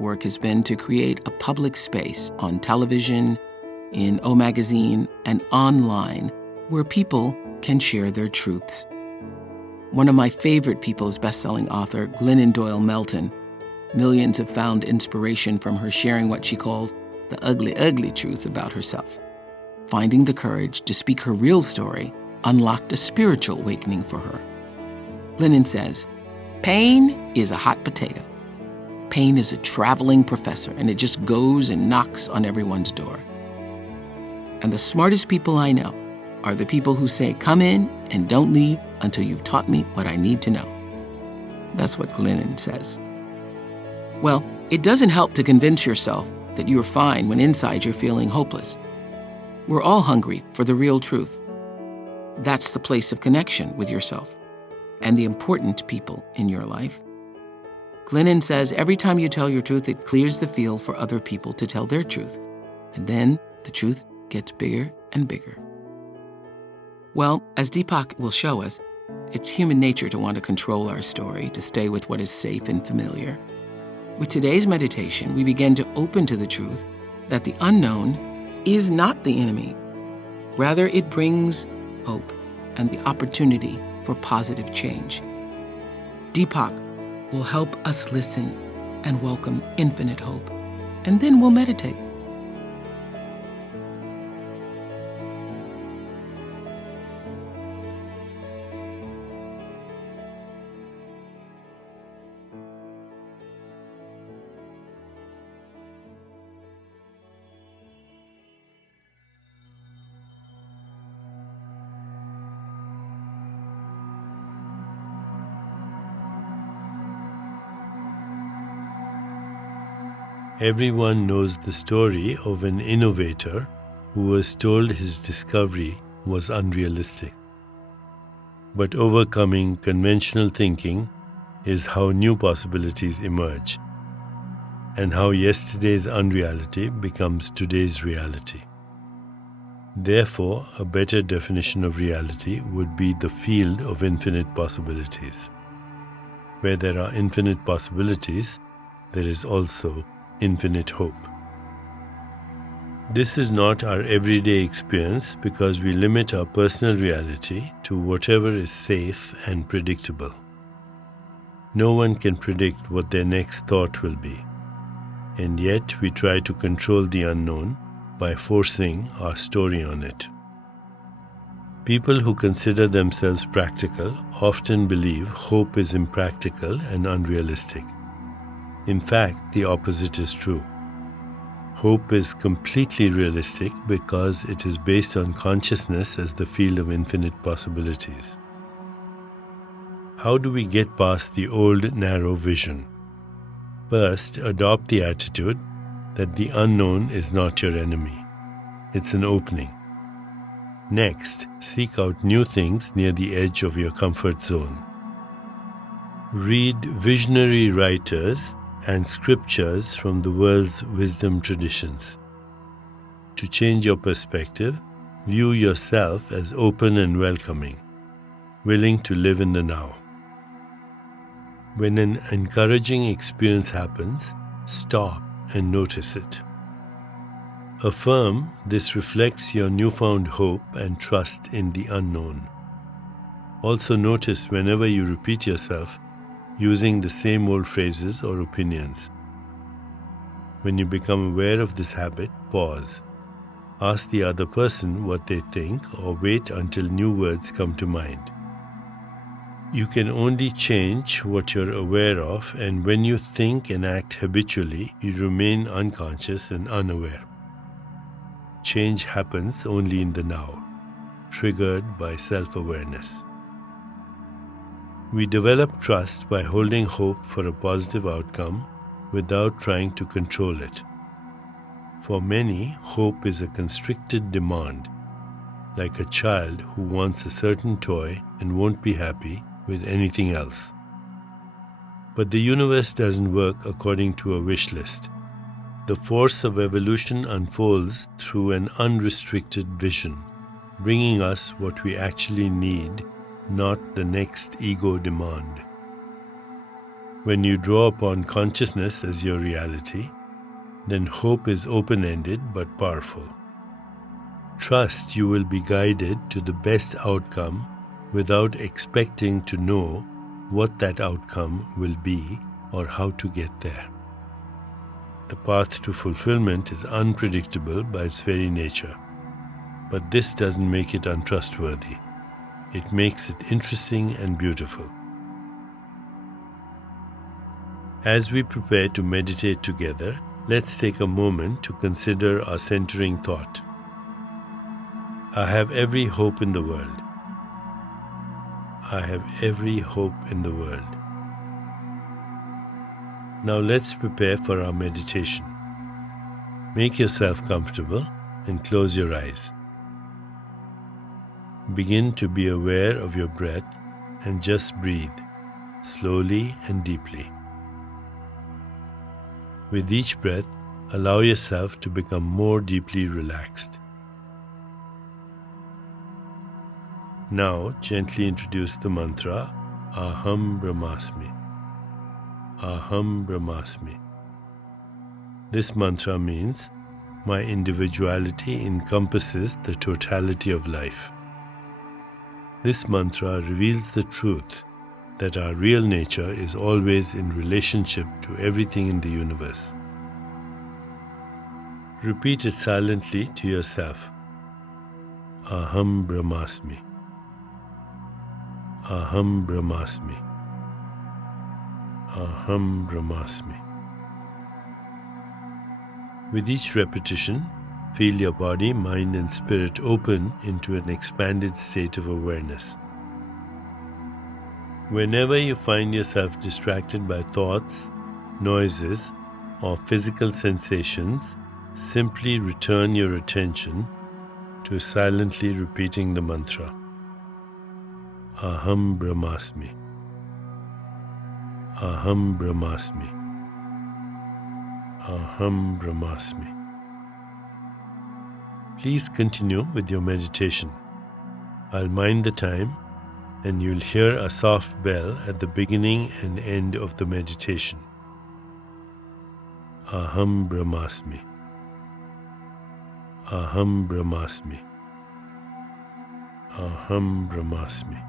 work has been to create a public space on television, in O Magazine, and online where people can share their truths. One of my favorite people is best-selling author Glennon Doyle Melton. Millions have found inspiration from her sharing what she calls the ugly, ugly truth about herself. Finding the courage to speak her real story unlocked a spiritual awakening for her. Glennon says, "Pain is a hot potato. Pain is a traveling professor, and it just goes and knocks on everyone's door. And the smartest people I know are the people who say, 'Come in and don't leave until you've taught me what I need to know.'" That's what Glennon says. Well, it doesn't help to convince yourself that you're fine when inside you're feeling hopeless. We're all hungry for the real truth. That's the place of connection with yourself and the important people in your life. Glennon says every time you tell your truth, it clears the field for other people to tell their truth. And then the truth gets bigger and bigger. Well, as Deepak will show us, it's human nature to want to control our story, to stay with what is safe and familiar. With today's meditation, we begin to open to the truth that the unknown is not the enemy. Rather, it brings hope and the opportunity for positive change. Deepak will help us listen and welcome infinite hope, and then we'll meditate. Everyone knows the story of an innovator who was told his discovery was unrealistic. But overcoming conventional thinking is how new possibilities emerge, and how yesterday's unreality becomes today's reality. Therefore, a better definition of reality would be the field of infinite possibilities. Where there are infinite possibilities, there is also infinite hope. This is not our everyday experience because we limit our personal reality to whatever is safe and predictable. No one can predict what their next thought will be, and yet we try to control the unknown by forcing our story on it. People who consider themselves practical often believe hope is impractical and unrealistic. In fact, the opposite is true. Hope is completely realistic because it is based on consciousness as the field of infinite possibilities. How do we get past the old narrow vision? First, adopt the attitude that the unknown is not your enemy. It's an opening. Next, seek out new things near the edge of your comfort zone. Read visionary writers and scriptures from the world's wisdom traditions. To change your perspective, view yourself as open and welcoming, willing to live in the now. When an encouraging experience happens, stop and notice it. Affirm this reflects your newfound hope and trust in the unknown. Also notice whenever you repeat yourself using the same old phrases or opinions. When you become aware of this habit, pause. Ask the other person what they think or wait until new words come to mind. You can only change what you're aware of, and when you think and act habitually, you remain unconscious and unaware. Change happens only in the now, triggered by self-awareness. We develop trust by holding hope for a positive outcome without trying to control it. For many, hope is a constricted demand, like a child who wants a certain toy and won't be happy with anything else. But the universe doesn't work according to a wish list. The force of evolution unfolds through an unrestricted vision, bringing us what we actually need, not the next ego demand. When you draw upon consciousness as your reality, then hope is open-ended but powerful. Trust you will be guided to the best outcome without expecting to know what that outcome will be or how to get there. The path to fulfillment is unpredictable by its very nature, but this doesn't make it untrustworthy. It makes it interesting and beautiful. As we prepare to meditate together, let's take a moment to consider our centering thought. I have every hope in the world. I have every hope in the world. Now let's prepare for our meditation. Make yourself comfortable and close your eyes. Begin to be aware of your breath and just breathe, slowly and deeply. With each breath, allow yourself to become more deeply relaxed. Now, gently introduce the mantra, Aham Brahmasmi. Aham Brahmasmi. This mantra means, my individuality encompasses the totality of life. This mantra reveals the truth that our real nature is always in relationship to everything in the universe. Repeat it silently to yourself. Aham Brahmasmi. Aham Brahmasmi. Aham Brahmasmi. With each repetition, feel your body, mind and spirit open into an expanded state of awareness. Whenever you find yourself distracted by thoughts, noises, or physical sensations, simply return your attention to silently repeating the mantra. Aham Brahmasmi. Aham Brahmasmi. Aham Brahmasmi. Please continue with your meditation. I'll mind the time and you'll hear a soft bell at the beginning and end of the meditation. Aham Brahmasmi. Aham Brahmasmi. Aham Brahmasmi.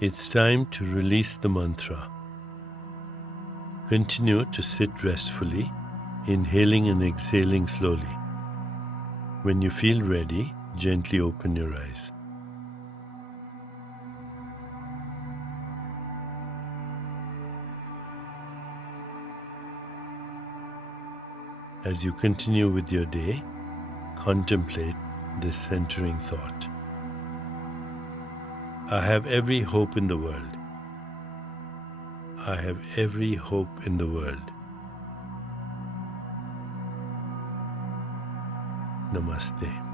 It's time to release the mantra. Continue to sit restfully, inhaling and exhaling slowly. When you feel ready, gently open your eyes. As you continue with your day, contemplate this centering thought. I have every hope in the world. I have every hope in the world. Namaste.